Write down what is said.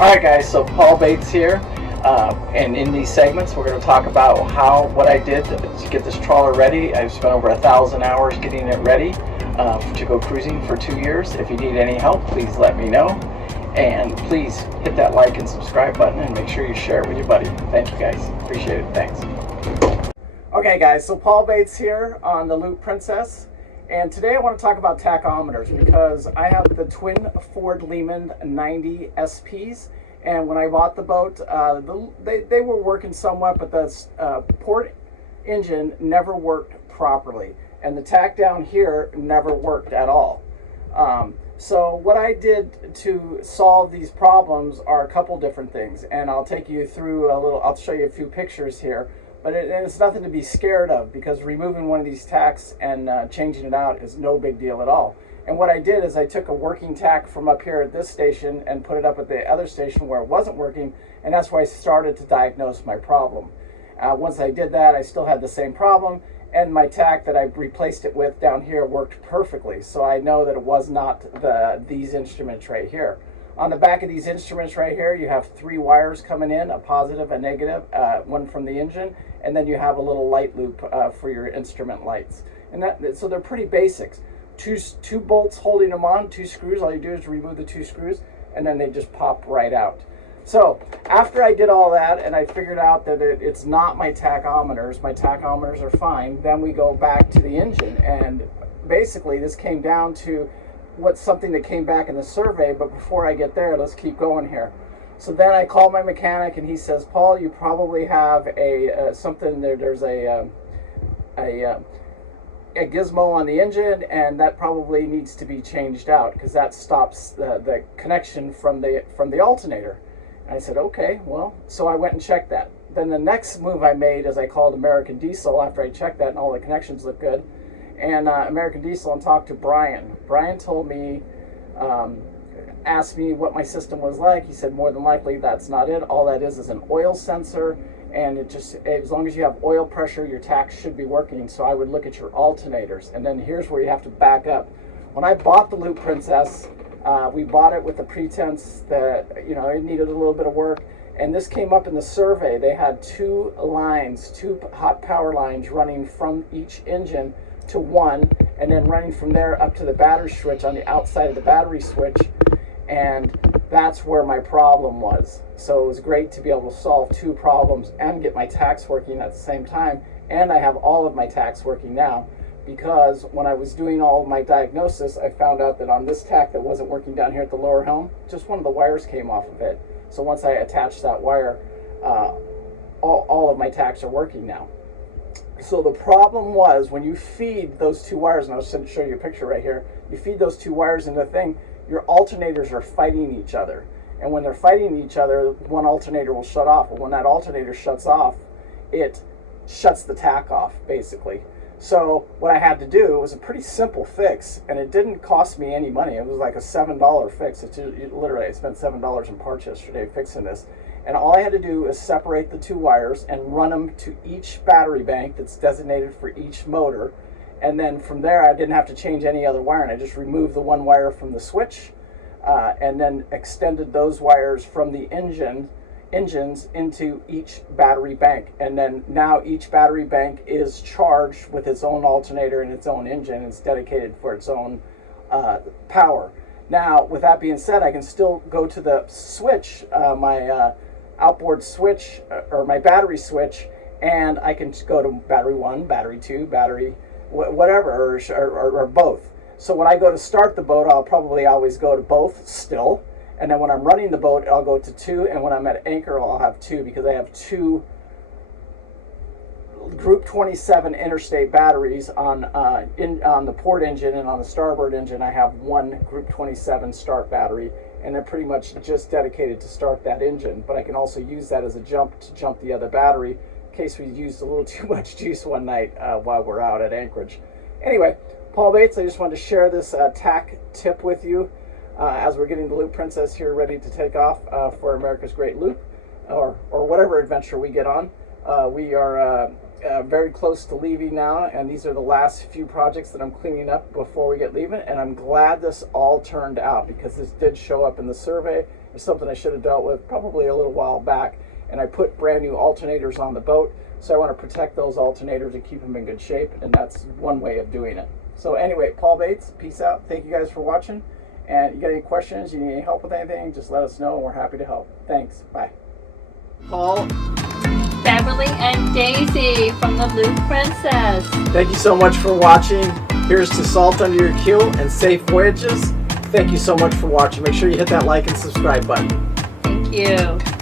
Alright guys, so Paul Bates here, and in these segments we're going to talk about what I did to get this trawler ready. I've spent over 1,000 hours getting it ready to go cruising for 2 years. If you need any help, please let me know, and please hit that like and subscribe button and make sure you share it with your buddy. Thank you guys, appreciate it, thanks. Okay guys, so Paul Bates here on the Loop Princess. And today I want to talk about tachometers because I have the twin Ford Lehman 90 SPs, and when I bought the boat, they were working somewhat, but the port engine never worked properly, and the tack down here never worked at all. So what I did to solve these problems are a couple different things, and I'll take you through I'll show you a few pictures here. But it's nothing to be scared of, because removing one of these tacks and changing it out is no big deal at all. And what I did is I took a working tack from up here at this station and put it up at the other station where it wasn't working, and that's where I started to diagnose my problem. Once I did that, I still had the same problem, and my tack that I replaced it with down here worked perfectly. So I know that it was not these instruments right here. On the back of these instruments right here, you have 3 wires coming in, a positive, a negative, one from the engine, and then you have a little light loop for your instrument lights. And so they're pretty basics. Two bolts holding them on, 2 screws. All you do is remove the 2 screws, and then they just pop right out. So after I did all that and I figured out that it's not my tachometers are fine, then we go back to the engine. And basically this came down to something that came back in the survey. But before I get there, let's keep going here. So then I called my mechanic, and he says, Paul, you probably have something there. There's a gizmo on the engine, and that probably needs to be changed out because that stops the connection from the alternator. And I said, okay, well, so I went and checked that. Then the next move I made is I called American Diesel after I checked that and all the connections looked good. And American Diesel, and talked to Brian. Brian told me, asked me what my system was like. He said, more than likely that's not it. All that is an oil sensor, and as long as you have oil pressure, your tack should be working. So I would look at your alternators. And then here's where you have to back up. When I bought the Loop Princess, we bought it with the pretense that it needed a little bit of work. And this came up in the survey. They had 2 hot power lines running from each engine to one, and then running from there up to the battery switch on the outside of the battery switch. And that's where my problem was. So it was great to be able to solve 2 problems and get my tacks working at the same time. And I have all of my tacks working now, because when I was doing all of my diagnosis, I found out that on this tack that wasn't working down here at the lower helm, just one of the wires came off of it. So once I attached that wire, all of my tacks are working now. So the problem was when you feed those 2 wires, and I'll show you a picture right here, you feed those 2 wires in the thing, your alternators are fighting each other. And when they're fighting each other, one alternator will shut off. And when that alternator shuts off, it shuts the tack off, basically. So what I had to do was a pretty simple fix, and it didn't cost me any money. It was like a $7 fix. Literally, I spent $7 in parts yesterday fixing this. And all I had to do is separate the 2 wires and run them to each battery bank that's designated for each motor. And then from there, I didn't have to change any other wiring. I just removed the 1 wire from the switch, and then extended those wires from the engines into each battery bank. And then now each battery bank is charged with its own alternator and its own engine. It's dedicated for its own power. Now, with that being said, I can still go to the switch, my outboard switch, or my battery switch, and I can go to battery 1, battery 2, battery whatever, or both. So when I go to start the boat, I'll probably always go to both still. And then when I'm running the boat, I'll go to 2. And when I'm at anchor, I'll have 2, because I have 2 Group 27 interstate batteries on the port engine, and on the starboard engine, I have 1 Group 27 start battery. And they're pretty much just dedicated to start that engine. But I can also use that as a jump to jump the other battery, in case we used a little too much juice one night while we're out at Anchorage. Anyway, Paul Bates, I just wanted to share this tack tip with you as we're getting the Loop Princess here ready to take off for America's Great Loop, or whatever adventure we get on. We are very close to leaving now, and these are the last few projects that I'm cleaning up before we get leaving, and I'm glad this all turned out, because this did show up in the survey, It's something I should have dealt with probably a little while back. And I put brand new alternators on the boat, so I want to protect those alternators and keep them in good shape, and that's one way of doing it. So anyway, Paul Bates, peace out. Thank you guys for watching. And you got any questions, you need any help with anything, just let us know and we're happy to help. Thanks. Bye. Paul. Beverly and Daisy from the Loop Princess. Thank you so much for watching. Here's to salt under your keel and safe voyages. Thank you so much for watching. Make sure you hit that like and subscribe button. Thank you.